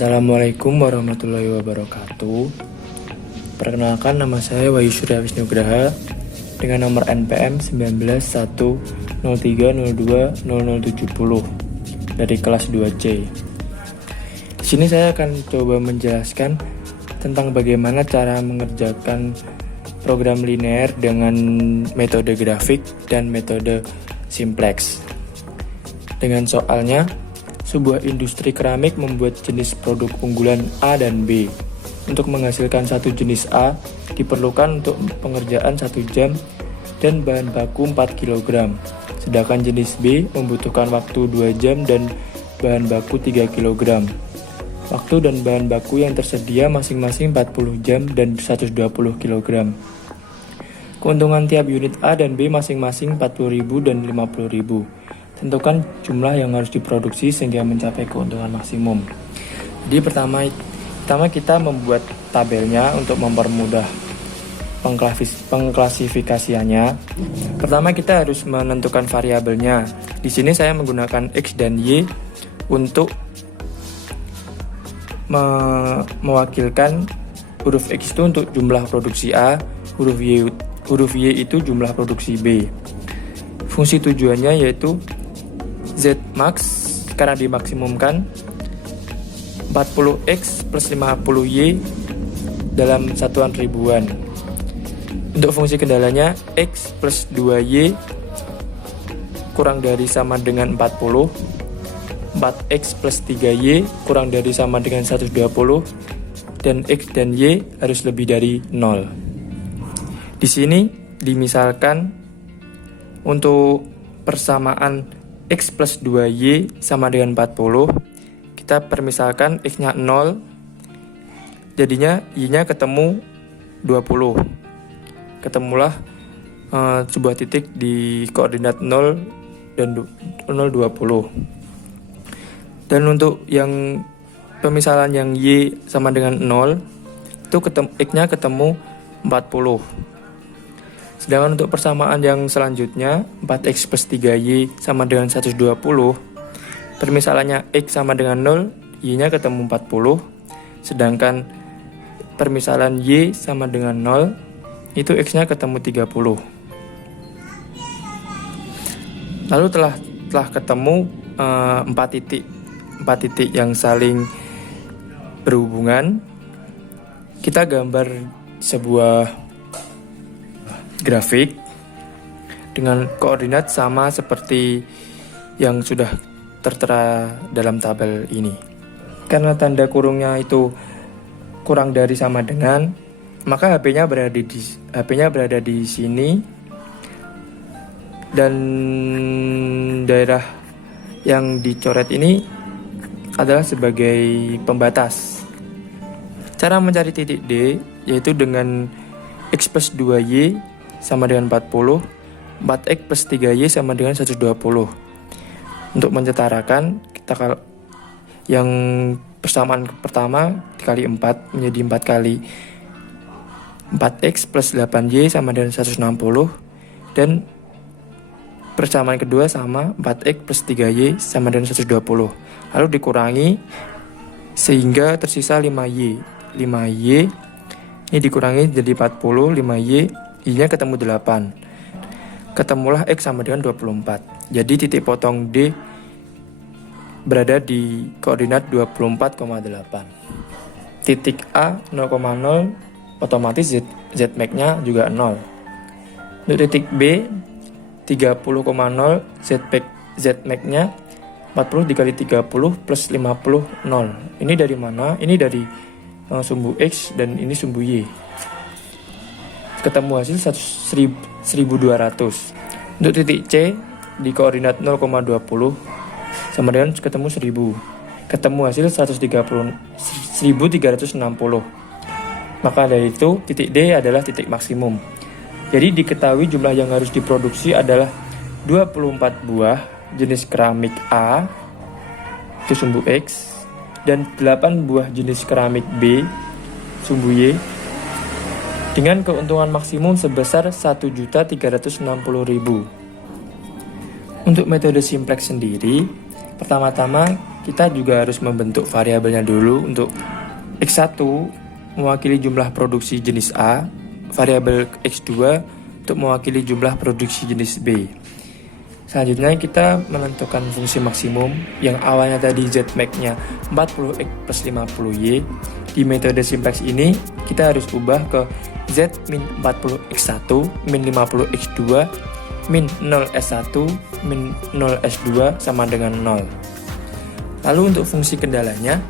Assalamualaikum warahmatullahi wabarakatuh. Perkenalkan, nama saya Wahyu Surya Wisnugraha dengan nomor NPM 19.103.02.0070 dari kelas 2C. Di sini saya akan coba menjelaskan tentang bagaimana cara mengerjakan program linear dengan metode grafik dan metode simplex. Dengan soalnya, sebuah industri keramik membuat jenis produk unggulan A dan B. Untuk menghasilkan satu jenis A, diperlukan untuk pengerjaan 1 jam dan bahan baku 4 kg. Sedangkan jenis B membutuhkan waktu 2 jam dan bahan baku 3 kg. Waktu dan bahan baku yang tersedia masing-masing 40 jam dan 120 kg. Keuntungan tiap unit A dan B masing-masing 40.000 dan 50.000. Tentukan jumlah yang harus diproduksi sehingga mencapai keuntungan maksimum. Jadi pertama kita membuat tabelnya untuk mempermudah pengklasifikasiannya. Pertama kita harus menentukan variabelnya. Di sini saya menggunakan X dan Y untuk mewakilkan huruf X itu untuk jumlah produksi A, huruf Y itu jumlah produksi B. Fungsi tujuannya yaitu Zmax karena dimaksimumkan 40X plus 50Y dalam satuan ribuan. Untuk fungsi kendalanya, X plus 2Y kurang dari sama dengan 40, 4X plus 3Y kurang dari sama dengan 120, dan X dan Y harus lebih dari 0. Di sini dimisalkan untuk persamaan X plus 2Y sama dengan 40, kita permisalkan X-nya 0, jadinya Y-nya ketemu 20. Ketemulah sebuah titik di koordinat 0 dan 0, 20. Dan untuk yang pemisalan yang Y sama dengan 0, itu X-nya ketemu 40. Sedangkan untuk persamaan yang selanjutnya, 4X plus 3Y sama dengan 120, permisalannya X sama dengan 0, Y-nya ketemu 40, sedangkan permisalan Y sama dengan 0, itu X-nya ketemu 30. Lalu telah ketemu 4 titik yang saling berhubungan, kita gambar sebuah grafik dengan koordinat sama seperti yang sudah tertera dalam tabel ini. Karena tanda kurungnya itu kurang dari sama dengan, maka HP-nya berada di sini dan daerah yang dicoret ini adalah sebagai pembatas. Cara mencari titik D yaitu dengan X plus 2Y sama dengan 40, 4X plus 3Y sama dengan 120. Untuk menyetarakan, kita yang persamaan pertama dikali 4 menjadi 4 kali 4X plus 8Y sama dengan 160, dan persamaan kedua sama 4X plus 3Y sama dengan 120. Lalu dikurangi sehingga tersisa 5Y. 5Y ini dikurangi jadi 40, 5Y, Y-nya ketemu 8. Ketemulah X sama dengan 24. Jadi titik potong D berada di koordinat 24,8. Titik A 0,0, otomatis Zmax-nya juga 0. Untuk titik B 30,0, Zmax-nya 40 dikali 30 plus 50, 0. Ini dari mana? Ini dari sumbu X dan ini sumbu Y. Ketemu hasil 1200. Untuk titik C di koordinat 0,20 sama dengan ketemu 1000. Ketemu hasil 1360. Maka dari itu titik D adalah titik maksimum. Jadi diketahui jumlah yang harus diproduksi adalah 24 buah jenis keramik A itu sumbu X dan 8 buah jenis keramik B sumbu Y dengan keuntungan maksimum sebesar 1.360.000. Untuk metode simplex sendiri, pertama-tama kita juga harus membentuk variabelnya dulu. Untuk X1 mewakili jumlah produksi jenis A, variabel X2 untuk mewakili jumlah produksi jenis B. Selanjutnya kita menentukan fungsi maksimum yang awalnya tadi Zmax-nya 40X plus 50Y. Di metode simplex ini kita harus ubah ke Z min 40X1 min 50X2 min 0S1 min 0S2 sama dengan 0. Lalu untuk fungsi kendalanya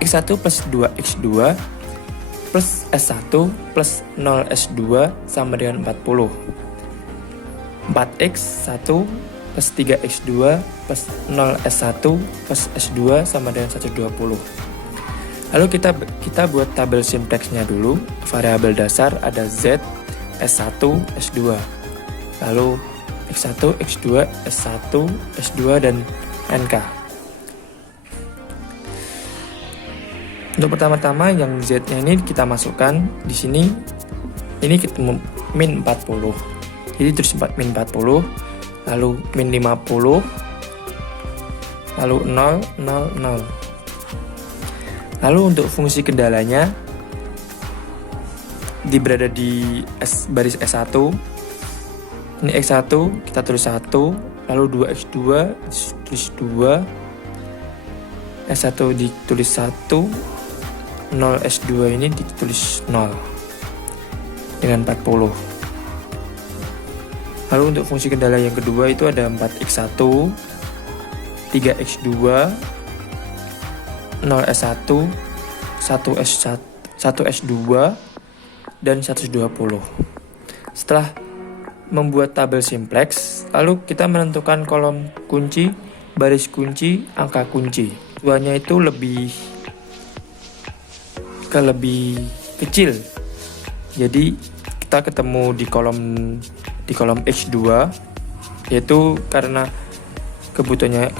X1 plus 2X2 plus S1 plus 0S2 sama dengan 40. 4X1 plus 3X2 plus 0S1 plus S2 sama dengan 120. Lalu kita buat tabel simplexnya dulu. Variabel dasar ada Z, S1, S2. Lalu X1, X2, S1, S2 dan NK. Untuk pertama-tama yang Z-nya ini kita masukkan di sini. Ini ketemu min 40. Jadi terus min 40, lalu min 50, lalu 0, 0, 0. Lalu untuk fungsi kendalanya berada di baris S1. Ini X1 kita tulis 1, lalu 2X2 ditulis 2, S1 ditulis 1, 0S2 ini ditulis 0 dengan 40. Lalu untuk fungsi kendala yang kedua itu ada 4X1, 3X2, 0S1, 1S2, dan 120. Setelah membuat tabel simplex, lalu kita menentukan kolom kunci, baris kunci, angka kunci. Tujuannya itu lebih kecil. Jadi kita ketemu di kolom X2, yaitu karena kebutuhan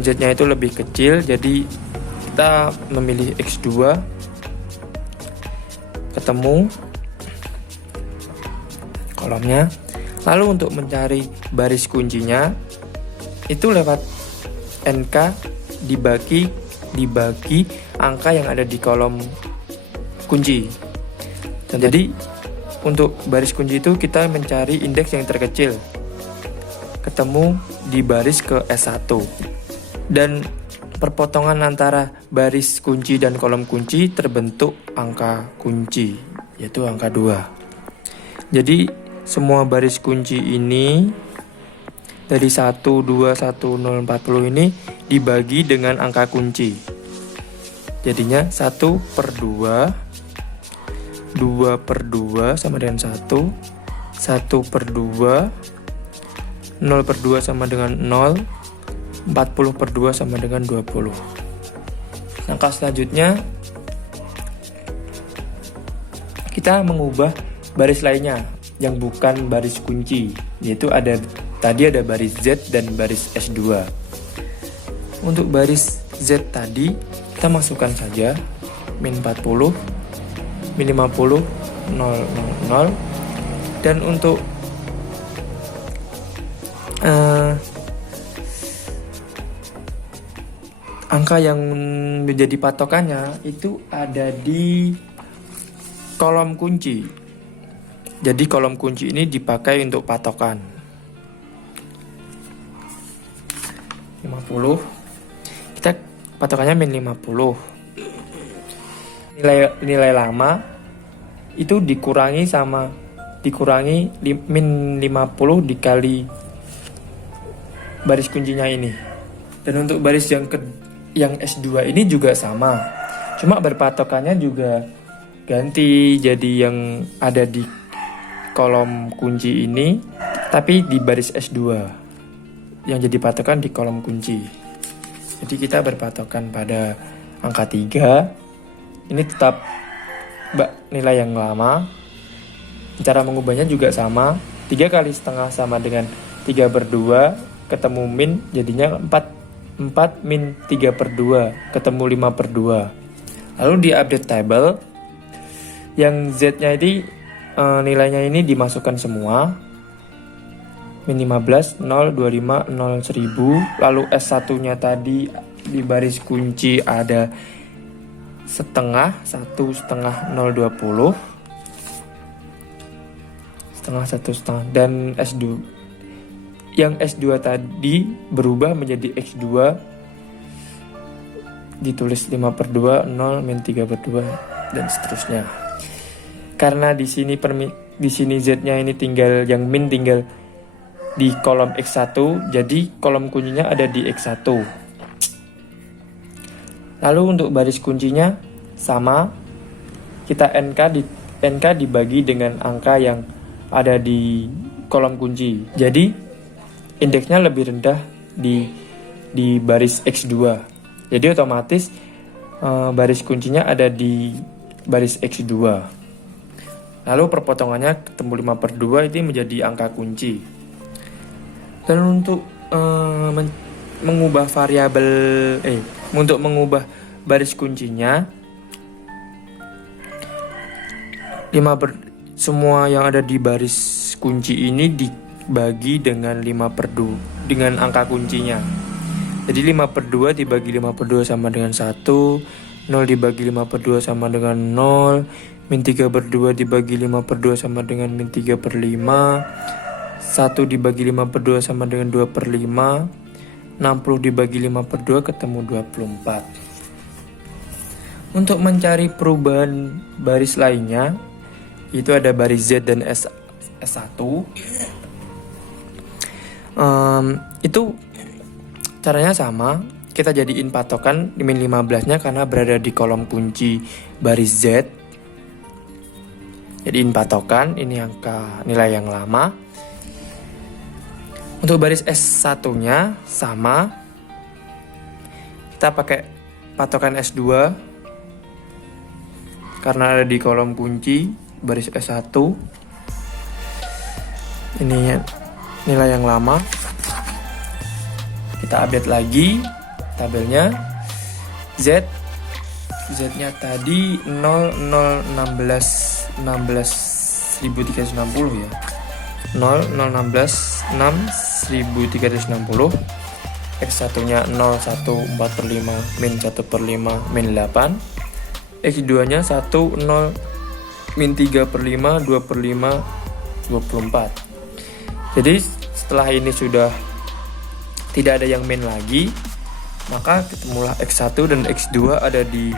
Z-nya itu lebih kecil, jadi kita memilih X2, ketemu kolomnya. Lalu untuk mencari baris kuncinya itu lewat NK dibagi angka yang ada di kolom kunci. Dan jadi untuk baris kunci itu kita mencari indeks yang terkecil, ketemu di baris ke S1, dan perpotongan antara baris kunci dan kolom kunci terbentuk angka kunci, yaitu angka 2. Jadi semua baris kunci ini dari 1, 2, 1, 0, 40 ini dibagi dengan angka kunci. Jadinya 1/2, 2/2 sama dengan 1, 1/2, 0/2 sama dengan 0, 40/2 sama dengan 20. Langkah selanjutnya kita mengubah baris lainnya yang bukan baris kunci, yaitu tadi ada baris Z dan baris S2. Untuk baris Z tadi kita masukkan saja min 40, min 50, 0, 0, 0. Dan untuk angka yang menjadi patokannya itu ada di kolom kunci. Jadi kolom kunci ini dipakai untuk patokan. 50, kita patokannya min 50. Nilai lama itu dikurangi min 50 dikali baris kuncinya ini. Dan untuk baris yang S2 ini juga sama, cuma berpatokannya juga ganti, jadi yang ada di kolom kunci ini tapi di baris S2, yang jadi patokan di kolom kunci. Jadi kita berpatokan pada angka 3. Ini tetap nilai yang lama. Cara mengubahnya juga sama. 3 kali setengah sama dengan 3/2, ketemu min, jadinya 4 min 3/2, ketemu 5/2. Lalu di update table, yang Z-nya ini nilainya ini dimasukkan semua. min 15, 0, 25, 0, 1000. Lalu S1 nya tadi di baris kunci ada setengah, 1 setengah, 0, 20, setengah, 1 setengah. Dan S2, yang S2 tadi berubah menjadi X2, ditulis 5/2, 0, min 3/2, dan seterusnya. Karena di sini Z-nya ini tinggal, yang min tinggal di kolom X1, jadi kolom kuncinya ada di X1. Lalu untuk baris kuncinya sama, kita NK dibagi dengan angka yang ada di kolom kunci. Jadi indeksnya lebih rendah di baris X2. Jadi otomatis baris kuncinya ada di baris X2. Lalu perpotongannya ketemu 5/2, itu menjadi angka kunci. Dan untuk mengubah untuk mengubah baris kuncinya, semua yang ada di baris kunci ini dibagi dengan 5/2 dengan angka kuncinya. Jadi 5/2 dibagi 5/2 sama dengan 1, 0 dibagi 5/2 sama dengan 0, min 3/2 dibagi 5/2 sama dengan min 3/5, 1 dibagi 5/2 sama dengan 2/5, 60 dibagi 5/2 ketemu 24. Untuk mencari perubahan baris lainnya, itu ada baris Z dan S1. Itu caranya sama, kita jadiin patokan min 15-nya karena berada di kolom kunci baris Z. Jadiin patokan, ini angka nilai yang lama. Untuk baris S1-nya sama, kita pakai patokan S2 karena ada di kolom kunci baris S1. Ini nilai yang lama. Kita update lagi tabelnya. Z-nya tadi 16.360 ya. 0,016, 6.360. X1 nya 0, 1, 4/5, min 1/5, min 8. X2 nya 1, 0, min 3/5, 2/5, 24. Jadi setelah ini sudah tidak ada yang min lagi, maka ketemulah X1 dan X2 ada di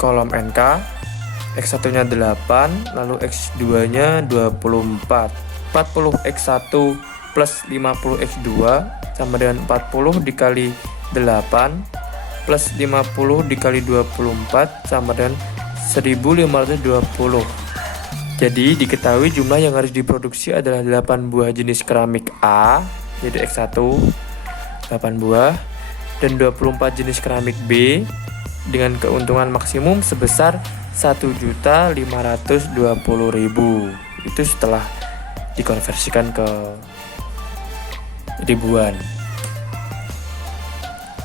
kolom NK. X1 nya 8, lalu X2 nya 24. 40 X1 plus 50 X2 sama dengan 40 dikali 8 plus 50 dikali 24 sama dengan 1520. Jadi diketahui jumlah yang harus diproduksi adalah 8 buah jenis keramik A, jadi X1 8 buah, dan 24 jenis keramik B dengan keuntungan maksimum sebesar 1.520.000. Itu setelah dikonversikan ke ribuan.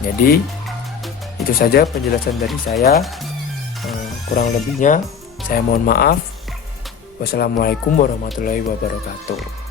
Jadi itu saja penjelasan dari saya. Kurang lebihnya saya mohon maaf. Wassalamualaikum warahmatullahi wabarakatuh.